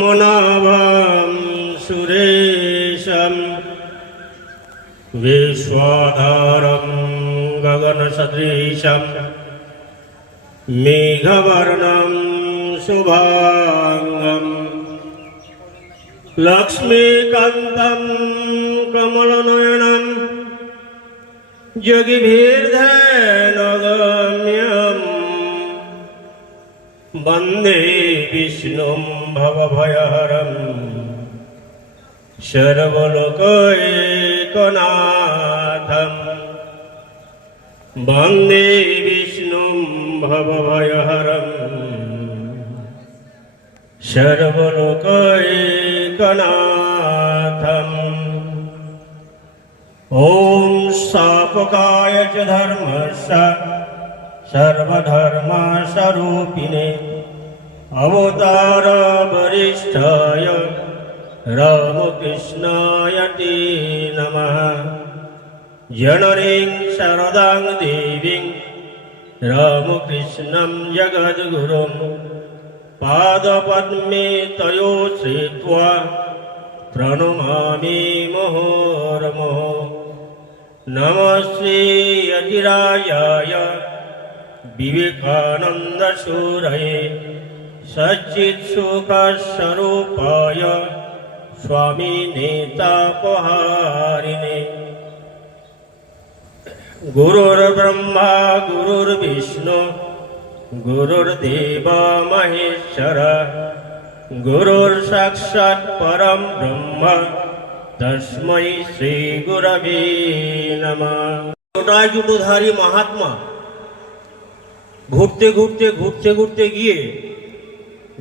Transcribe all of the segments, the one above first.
মনাভম সুরেশম বিশ্বধারম গগনসদৃশম মেঘবর্ণম শুভাঙ্গম লক্ষ্মীকান্তম কমলনয়নম যোগীভির্ধ্যানগম্যম বন্দে বিষ্ণুম ভবভয়হরম সর্বলোকৈকনাথম বন্দে বিষ্ণুম ভবভয়হরম সর্বলোকৈকনাথম। ওম স্থাপকায় চ ধর্মস্য সর্বধর্মস্বরূপিণে অবতার বরিষ্ঠায় রামকৃষ্ণায় তে নমঃ। জননীং শারদাং দেবীং রামকৃষ্ণং জগদ্গুরুং পাদপদ্মে তয়ো শ্রিত্বা প্রণমামি মুহুর্মুহুঃ। নমস্তে অধিরাজায় বিবেকানন্দ সুরয়ে সচ্চিৎসুখস্বরূপায় স্বামী নেতাপহারিণে। গুরুর্ব্রহ্মা গুরুর্বিষ্ণু গুরুর্দেব মহেশ্বর গুরুর্সাক্ষাৎ পরম ব্রহ্ম তস্मै শ্রী গুরবে নমঃ। জটাজুটোধারী মহাত্মা ঘুরতে ঘুরতে গিয়ে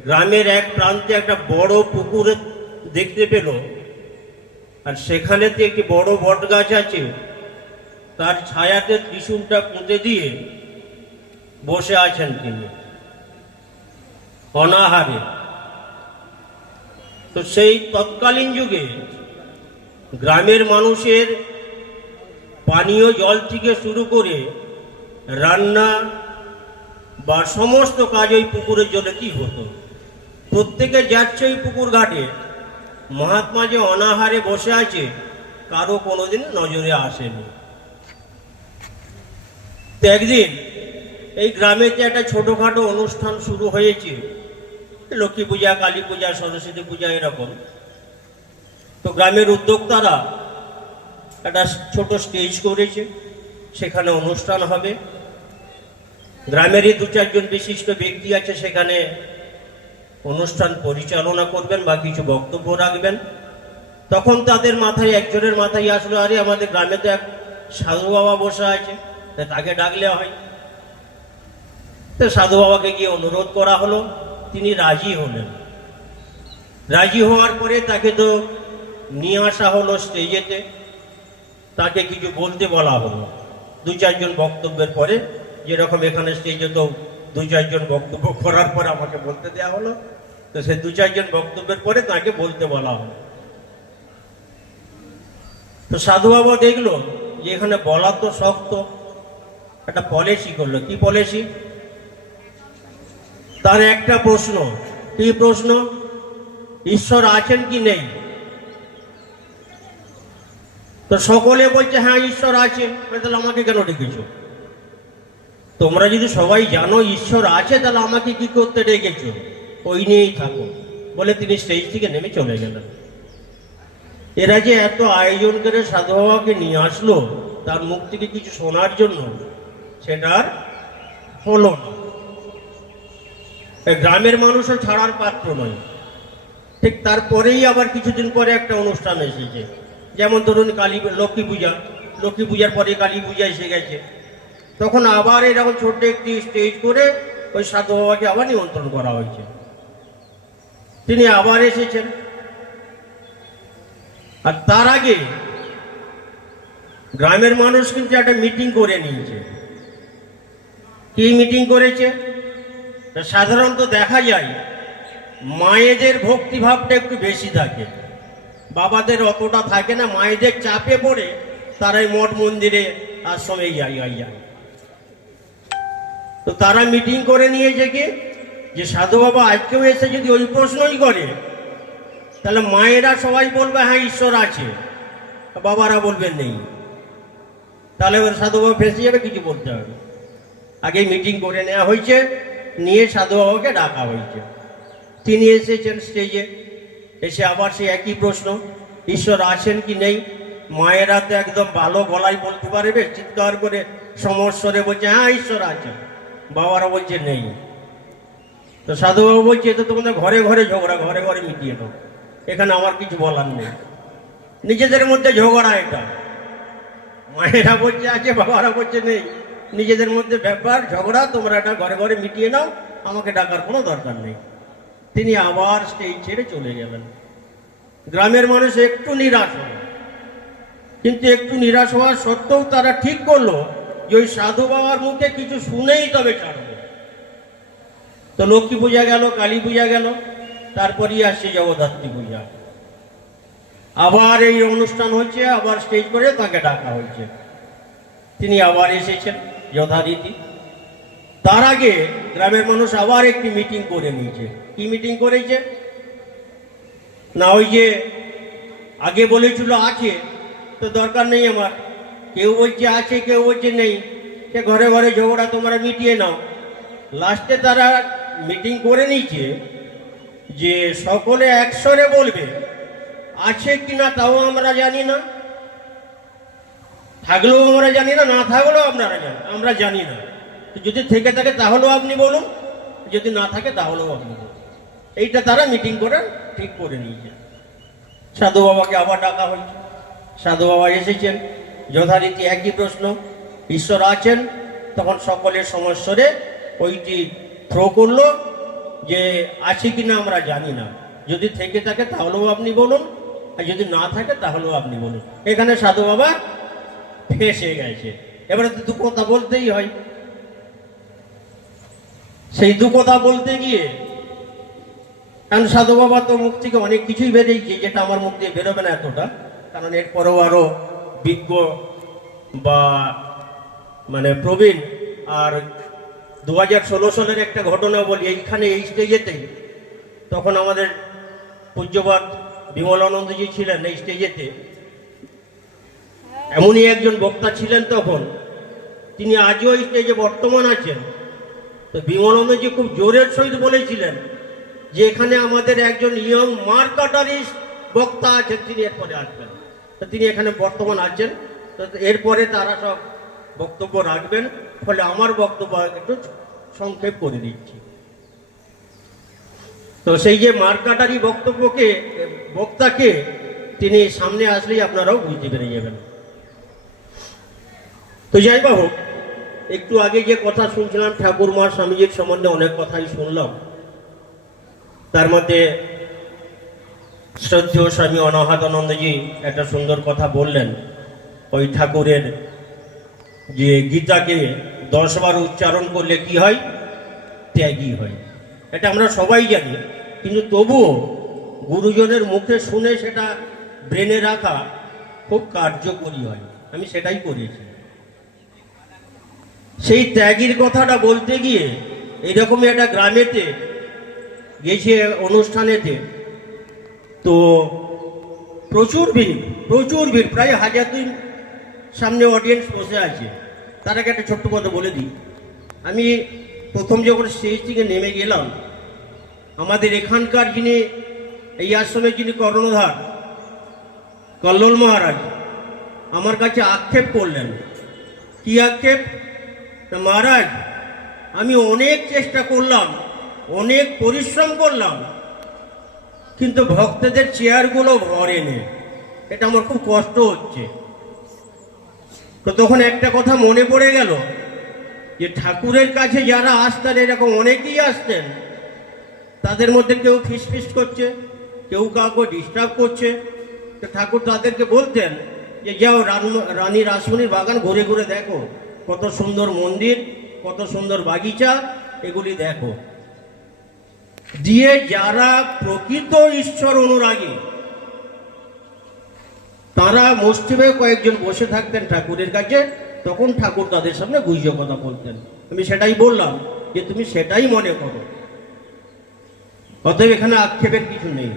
গ্রামের এক প্রান্তে একটা বড় পুকুর দেখতে পেল, আর সেখানেতে একটি বড় বট গাছ আছে, তার ছায়াতে ত্রিশূলটা পুঁতে দিয়ে বসে আছেন তিনি অনাহারে। তো সেই তৎকালীন যুগে গ্রামের মানুষের পানীয় জল থেকে শুরু করে রান্না বা সমস্ত কাজ ওই পুকুরের জলেতেই হতো। প্রত্যেকে যাচ্ছে ওই পুকুর ঘাটে, মহাত্মা যে অনাহারে বসে আছে কারো কোনোদিন নজরে আসেনি। তো একদিন এই গ্রামেতে একটা ছোটখাটো অনুষ্ঠান শুরু হয়েছে, লক্ষ্মী পূজা, কালী পূজা, সরস্বতী পূজা এরকম। তো গ্রামের উদ্যোক্তারা একটা ছোট স্টেজ করেছে, সেখানে অনুষ্ঠান হবে। গ্রামেরই দু চারজন বিশিষ্ট ব্যক্তি আছে, সেখানে অনুষ্ঠান পরিচালনা করবেন বা কিছু বক্তব্য রাখবেন। তখন তাদের মাথায়, একজনের মাথায় আসলো, আরে আমাদের গ্রামে তো এক সাধু বাবা বসে আছে, তাকে ডাকলে হয়। তো সাধু বাবাকে গিয়ে অনুরোধ করা হলো, তিনি রাজি হলেন। রাজি হওয়ার পরে তাকে তো নিয়ে আসা হলো স্টেজেতে, তাকে কিছু বলতে বলা হলো। দু চারজন বক্তব্যের পরে, যেরকম এখানে স্টেজে তো দু চারজন বক্তব্য করার পরে আমাকে বলতে দেওয়া হলো, তো সে দু চারজন বক্তব্যের পরে তাকে বলতে বলা হলো। তো সাধু বাবা দেখলো যে এখানে বলা তো শক্ত, একটা পলিসি করলো। কি পলিসি? তার একটা প্রশ্ন। কি প্রশ্ন? ঈশ্বর আছেন কি নেই? তো সকলে বলছে হ্যাঁ ঈশ্বর আছে। তাহলে আমাকে কেন ডেকেছো? তোমরা যদি সবাই জানো ঈশ্বর আছে, তাহলে আমাকে কি করতে ডেকেছো? ওই নিয়েই থাকো বলে তিনি স্টেজ থেকে নেমে চলে গেলেন। এরা যে এত আয়োজন করে সাধু বাবাকে নিয়ে আসলো তার মুখ থেকে কিছু শোনার জন্য, সেটা আর হলো না। গ্রামের মানুষও ছাড়ার পাত্র নয়। ঠিক তারপরেই আবার কিছুদিন পরে একটা অনুষ্ঠান এসেছে, যেমন ধরুন লক্ষ্মী পূজা। লক্ষ্মী পূজার পরে কালী পূজা এসে গেছে। তখন আবার এরকম ছোট্ট একটি স্টেজ করে ওই সাধু বাবাকে আবার নিমন্ত্রণ করা হয়েছে। তিনি আবার এসেছেন। আর তার আগে গ্রামের মানুষ কিন্তু একটা মিটিং করে নিয়েছে। কি মিটিং করেছে? সাধারণত দেখা যায় মায়েদের ভক্তিভাবটা একটু বেশি থাকে, বাবাদের অতটা থাকে না। মায়েদের চাপে পড়ে তারাই মঠ মন্দিরে আশ্রমে যায়। তো তারা মিটিং করে নিয়েছে কি, যে সাধু বাবা আজকেও এসে যদি ওই প্রশ্নই করে তাহলে মায়েরা সবাই বলবে হ্যাঁ ঈশ্বর আছে, বাবারা বলবেন নেই। তাহলে এবার সাধু বাবা ফেঁসে যাবে, কিছু বলতে হবে। আগে মিটিং করে নেওয়া হয়েছে, নিয়ে সাধু বাবাকে ডাকা হয়েছে। তিনি এসেছেন স্টেজে, এসে আবার সেই একই প্রশ্ন, ঈশ্বর আছেন কি নেই। মায়েরা তো একদম ভালো গলায় বলতে পারবে, চিৎকার করে সমস্বরে বলছে হ্যাঁ ঈশ্বর আছেন, বাবারা বলছে নেই। তো সাধু বাবা বলছে তো তোমাদের ঘরে ঘরে ঝগড়া, ঘরে ঘরে মিটিয়ে নাও, এখানে আমার কিছু বলার নেই। নিজেদের মধ্যে ঝগড়া এটা, মায়েরা বলছে আছে, বাবারা বলছে নেই, নিজেদের মধ্যে ব্যাপার ঝগড়া, তোমরা এটা ঘরে ঘরে মিটিয়ে নাও, আমাকে ডাকার কোনো দরকার নেই। তিনি আবার স্টেজ ছেড়ে চলে গেলেন। গ্রামের মানুষ একটু নিরাশ হল, কিন্তু একটু নিরাশ হওয়া সত্ত্বেও তারা ঠিক করলো যে ওই সাধু বাবার মুখে কিছু শুনেই তবে ছাড়বে। তো লক্ষ্মী পূজা গেল, কালী পূজা গেল, তারপরই আসছে জগদ্ধাত্রী পূজা। আবার এই অনুষ্ঠান হচ্ছে, আবার স্টেজ করে তাকে ডাকা হয়েছে। তিনি আবার এসেছেন যথারীতি। তার আগে গ্রামের মানুষ আবার একটি মিটিং করে নিয়েছে। কি মিটিং করেছে না, ওই যে আগে বলেছিল আছে, তো দরকার নেই আমার, কেউ বলছে আছে, কেউ বলছে নেই, সে ঘরে ঘরে ঝগড়া তোমরা মিটিয়ে নাও। লাস্টে তারা মিটিং করে নিয়েছে যে সকলে একসরে বলবে আছে কিনা তাও আমরা জানি না, থাকলেও আমরা জানি না, না থাকলেও আমরা জানি না। যদি থেকে থাকে তাহলেও আপনি বলুন, যদি না থাকে তাহলেও আপনি বলুন। এইটা তারা মিটিং করে ঠিক করে নিয়েছে। সাধু বাবাকে আবার ডাকা হয়েছে। সাধু বাবা এসেছেন, যথারীতি একই প্রশ্ন, ঈশ্বর আছেন। তখন সকলের সমস্বরে ওইটি থ্রো করলো যে আছে কিনা আমরা জানি না, যদি থেকে থাকে তাহলেও আপনি বলুন, আর যদি না থাকে তাহলেও আপনি বলুন। এখানে সাধু বাবা ফেঁসে গেছে। এবারে তো দু কথা বলতেই হয়। সেই দু কথা বলতে গিয়ে, কারণ সাধু বাবা তো মুখ থেকে অনেক কিছুই বেরিয়েছে, যেটা আমার মুখ দিয়ে বেরোবে না এতটা, কারণ এরপরেও আরো বিজ্ঞ বা মানে প্রবীণ। আর 2016 সালের একটা ঘটনা বলি, এইখানে এই স্টেজেতেই তখন আমাদের পূজ্যপাদ বিমলানন্দজি ছিলেন এই স্টেজেতে। এমনই একজন বক্তা ছিলেন তখন, তিনি আজও এই স্টেজে বর্তমান আছেন। তো বিমলানন্দজি খুব জোরের সহিত বলেছিলেন যে এখানে আমাদের একজন ইয়ং মার্কাটারিস্ট বক্তা আছেন, তিনি এরপরে আসবেন। তো তিনি এখানে বর্তমান আছেন, তো এরপরে তারা সব বক্তব্য রাখবেন। ফলে আমার বক্তব্য একটু সংক্ষেপ করে দিচ্ছি। তো সেই যে মার্কাটারি বক্তাকে তিনি সামনে আসলেই আপনারাও বুঝতে পেরে যাবেন। তো যাই বা হোক, একটু আগে যে কথা শুনছিলাম ঠাকুরমা স্বামীজির সম্বন্ধে অনেক কথাই শুনলাম। তার মধ্যে শ্রদ্ধেয় স্বামী অনাহতানন্দজি একটা সুন্দর কথা বললেন, ওই ঠাকুরের যে গীতাকে 10 বার উচ্চারণ করলে কি হয়, ত্যাগী হয়। এটা আমরা সবাই জানি, কিন্তু তবুও গুরুজনের মুখে শুনে সেটা ব্রেনে রাখা খুব কার্যকরী হয়। আমি সেটাই করেছি। সেই ত্যাগীর কথাটা বলতে গিয়ে এইরকমই একটা গ্রামেতে গেছে অনুষ্ঠানেতে, তো প্রচুর ভিড়, প্রায় 1000 সামনে অডিয়েন্স বসে আছে। তার আগে একটা ছোট্ট কথা বলে দিই, আমি প্রথম যখন স্টেজ থেকে নেমে গেলাম, আমাদের এখানকার যিনি এই আশ্রমের যিনি কর্ণধার কল্লোল মহারাজ আমার কাছে আক্ষেপ করলেন। কি আক্ষেপ? মহারাজ, আমি অনেক চেষ্টা করলাম, অনেক পরিশ্রম করলাম, কিন্তু ভক্তদের চেয়ারগুলো ভরেনি, এটা আমার খুব কষ্ট হচ্ছে। তো তখন একটা কথা মনে পড়ে গেল যে ঠাকুরের কাছে যারা আসতেন, এরকম অনেকেই আসতেন, তাদের মধ্যে কেউ ফিসফিস করছে, কেউ কাউকে ডিস্টার্ব করছে। তো ঠাকুর তাদেরকে বলতেন যে যাও রানী রাসমণির বাগান ঘুরে ঘুরে দেখো, কত সুন্দর মন্দির, কত সুন্দর বাগিচা, এগুলি দেখো। দিয়ে যারা প্রকৃত ঈশ্বর অনুরাগী তারা মুষ্টিমেয় কয়েকজন বসে থাকতেন ঠাকুরের কাছে, তখন ঠাকুর তাদের সামনে গুহ্য কথা বলতেন। আমি সেটাই বললাম যে তুমি সেটাই মনে করো, অতএব এখানে আক্ষেপের কিছু নেই।